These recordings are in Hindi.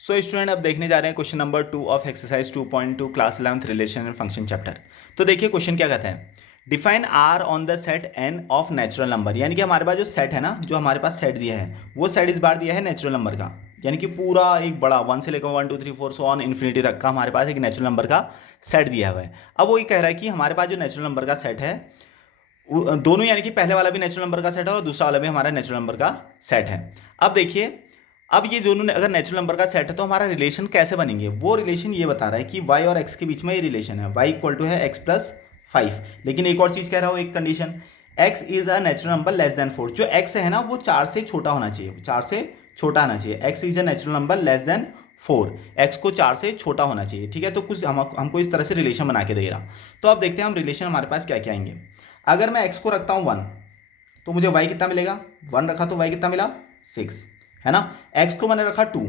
सो स्टूडेंट अब देखने जा रहे हैं question number 2 of exercise 2.2 class 11th relation and function chapter. तो देखिए क्वेश्चन क्या कहता है, define R on the set N of natural number. यानी कि हमारे पास जो सेट है ना, जो हमारे पास सेट दिया है वो सेट इस बार दिया है नेचुरल नंबर का। यानी कि पूरा एक बड़ा 1 से लेकर 1 2 3 4 सो ऑन इन्फिनिटी तक का हमारे पास एक नेचुरल नंबर का सेट दिया हुआ है। अब वो ये कह रहा है कि हमारे पास जो नेचुरल नंबर का सेट है दोनों, यानी कि पहले वाला भी नेचुरल नंबर का सेट है और दूसरा वाला भी हमारा नेचुरल नंबर का सेट है। अब देखिए, अब ये दोनों अगर नेचुरल नंबर का सेट है तो हमारा रिलेशन कैसे बनेंगे, वो रिलेशन ये बता रहा है कि y और x के बीच में ये रिलेशन है, y इक्वल टू है x प्लस 5। लेकिन एक और चीज़ कह रहा हूँ, एक condition, x is a natural number less than 4। जो x है ना वो 4 से छोटा होना चाहिए, 4 से छोटा होना चाहिए। x is a natural number less than 4, x को 4 से छोटा होना चाहिए। ठीक है, तो कुछ हमको इस तरह से रिलेशन बना के दे रहा। तो अब देखते हैं हम रिलेशन हमारे पास क्या क्या आएंगे। अगर मैं x को रखता हूँ 1 तो मुझे y कितना मिलेगा, 1 रखा तो y कितना मिला 6, है ना। x को मैंने रखा 2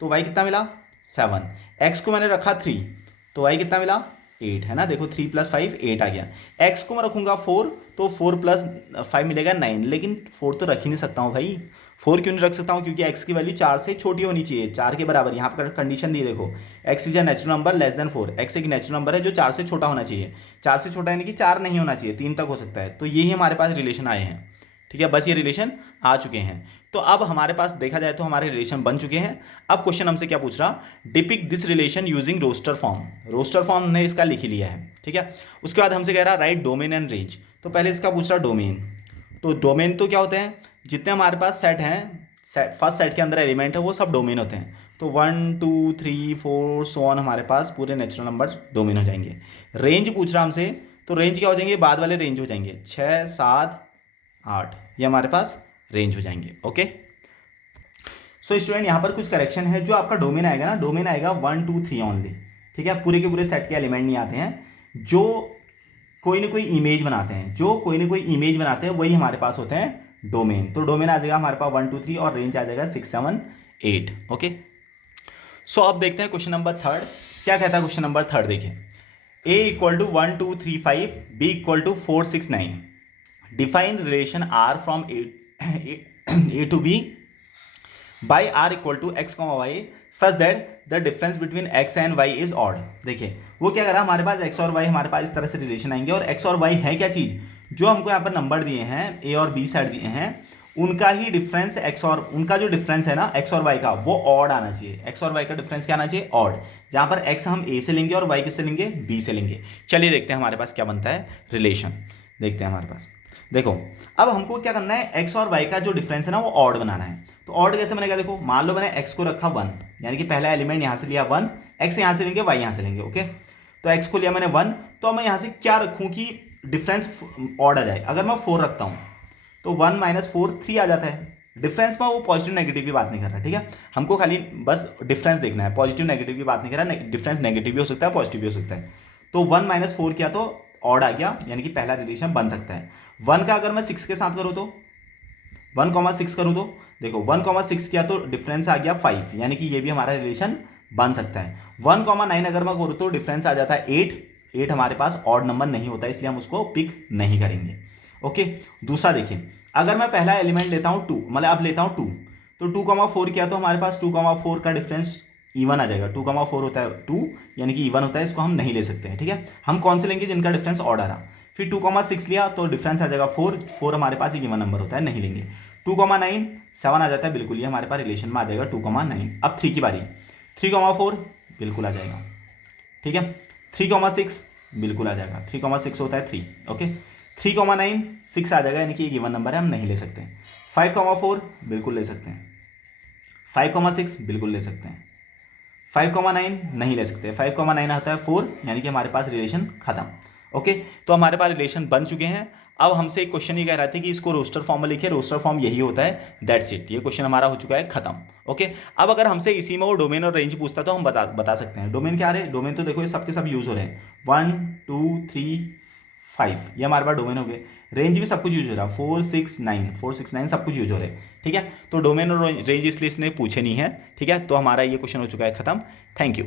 तो y कितना मिला 7, x को मैंने रखा 3 तो y कितना मिला 8, है ना। देखो 3 प्लस 5 8 आ गया। x को मैं रखूंगा 4 तो 4 प्लस 5 मिलेगा 9, लेकिन 4 तो रख ही नहीं सकता हूँ भाई। 4 क्यों नहीं रख सकता हूँ, क्योंकि x की वैल्यू 4 से छोटी होनी चाहिए, 4 के बराबर। यहाँ पर कंडीशन दी देखो, x is a natural number less than 4। x एक नेचुरल नंबर है जो 4 से छोटा होना चाहिए। 4 से छोटा यानी कि 4 नहीं होना चाहिए, 3 तक हो सकता है। तो यही हमारे पास रिलेशन आए हैं। ठीक है, बस ये रिलेशन आ चुके हैं। तो अब हमारे पास देखा जाए तो हमारे रिलेशन बन चुके हैं। अब क्वेश्चन हमसे क्या पूछ रहा, depict this relation using roster form. Roster form ने इसका लिख ही लिया है। ठीक है, उसके बाद हमसे कह रहा राइट डोमेन एंड रेंज। तो पहले इसका पूछ रहा डोमेन। तो डोमेन तो क्या होते हैं, जितने हमारे पास सेट हैं, फर्स्ट सेट के अंदर एलिमेंट है वो सब डोमेन होते हैं। तो 1 2 3 4 सो ऑन हमारे पास पूरे नेचुरल नंबर डोमेन हो जाएंगे। रेंज पूछ रहा हमसे, तो रेंज क्या हो जाएंगे, बाद वाले रेंज हो जाएंगे, 6 7 8, ये हमारे पास रेंज हो जाएंगे। ओके, सो स्टूडेंट यहाँ पर कुछ करेक्शन है। जो आपका डोमेन आएगा ना, डोमेन आएगा 1 2 3 ओनली। ठीक है, पूरे के पूरे सेट के एलिमेंट नहीं आते हैं। जो कोई ना कोई इमेज बनाते हैं, जो कोई ना कोई इमेज बनाते हैं वही हमारे पास होते हैं डोमेन। तो डोमेन आ जाएगा हमारे पास 1 2 3 और रेंज आ जाएगा 6 7 8। ओके, सो अब देखते हैं क्वेश्चन नंबर 3 क्या कहता है। क्वेश्चन नंबर 3 देखिए, a equal to 1 2 3 5, b equal to 4 6 9। Define relation r from a to b by R equal to x comma y such that the difference between x and y is odd. देखिए वो क्या कर रहा है, हमारे पास एक्स और वाई, हमारे पास इस तरह से रिलेशन आएंगे। और एक्स और वाई है क्या चीज, जो हमको यहाँ पर नंबर दिए हैं ए और बी साइड दिए हैं, उनका ही डिफरेंस एक्स और उनका जो डिफरेंस है ना एक्स और वाई का, वो ऑड आना चाहिए। एक्स और वाई का डिफरेंस क्या आना चाहिए, ऑड। जहां पर एक्स हम ए से लेंगे और वाई किससे लेंगे, बी से लेंगे। चलिए देखते हैं हमारे पास क्या बनता है रिलेशन। देखते हैं हमारे पास, देखो अब हमको क्या करना है, एक्स और वाई का जो डिफरेंस है ना वो ऑड बनाना है। तो ऑड कैसे बनेगा, देखो मान लो मैंने एक्स को रखा 1, यानी कि पहला एलिमेंट यहां से लिया 1, एक्स यहां से लेंगे वाई यहां से लेंगे। ओके, तो एक्स को लिया मैंने 1, तो मैं यहां से क्या रखूं कि डिफरेंस ऑड आ जाए। अगर मैं 4 रखता हूं तो 1 माइनस 4 3 आ जाता है। डिफरेंस में वो पॉजिटिव नेगेटिव की बात नहीं कर रहा। ठीक है, हमको खाली बस डिफरेंस देखना है, पॉजिटिव नेगेटिव की बात नहीं कर रहा। डिफरेंस नेगेटिव भी हो सकता है, पॉजिटिव भी हो सकता है। तो 1 माइनस 4 किया तो ऑड आ गया, यानी कि पहला रिलेशन बन सकता है। 1 का अगर मैं 6 के साथ करूँ तो 1,6 करूँ तो देखो 1,6 किया तो डिफरेंस आ गया 5, यानी कि ये भी हमारा रिलेशन बन सकता है। 1,9 अगर मैं करूँ तो डिफरेंस आ जाता है 8। 8 हमारे पास ऑड नंबर नहीं होता, इसलिए हम उसको पिक नहीं करेंगे। ओके, दूसरा देखिए, अगर मैं पहला एलिमेंट लेता हूँ 2, मतलब अब लेता हूँ 2, तो 2,4 किया तो हमारे पास 2,4 का डिफरेंस इवन आ जाएगा। 2,4 होता है 2, यानी कि इवन होता है, इसको हम नहीं ले सकते हैं। ठीक है, हम कौन से लेंगे, जिनका डिफरेंस ऑड आ रहा। फिर 2,6 लिया तो डिफरेंस आ जाएगा 4। 4 हमारे पास एक इवन नंबर होता है, नहीं लेंगे। 2,9 7 आ जाता है, बिल्कुल ये हमारे पास रिलेशन में आ जाएगा 2,9। अब 3 की बारी, 3,4 बिल्कुल आ जाएगा। ठीक है, 3,6 बिल्कुल आ जाएगा, 3,6 होता है 3। ओके, 3,9 6 आ जाएगा, यानी कि एक इवन नंबर है, हम नहीं ले सकते। 5,4 बिल्कुल ले सकते हैं, 5,6 बिल्कुल ले सकते हैं, 5,9 नहीं ले सकते। 5,9 आता है 4, यानी कि हमारे पास रिलेशन खत्म। ओके, तो हमारे पास रिलेशन बन चुके हैं। अब हमसे एक क्वेश्चन ये कह रहा था कि इसको रोस्टर फॉर्म में लिखिए, रोस्टर फॉर्म यही होता है, दैट्स इट। ये क्वेश्चन हमारा हो चुका है खत्म। ओके, अब अगर हमसे इसी में वो डोमेन और रेंज पूछता तो हम बता सकते हैं। डोमेन क्या आ रहे हैं, डोमेन तो देखो ये सब के सब यूज हो रहे हैं, 1 2 3 5, ये हमारे पास डोमेन हो गए। रेंज भी सब कुछ यूज हो रहा है, 4 6 9 4 6 9 सब कुछ यूज हो रहे हैं। ठीक है, तो डोमेन और रेंज इसलिए इसने पूछे नहीं है। ठीक है, तो हमारा ये क्वेश्चन हो चुका है खत्म। Thank you.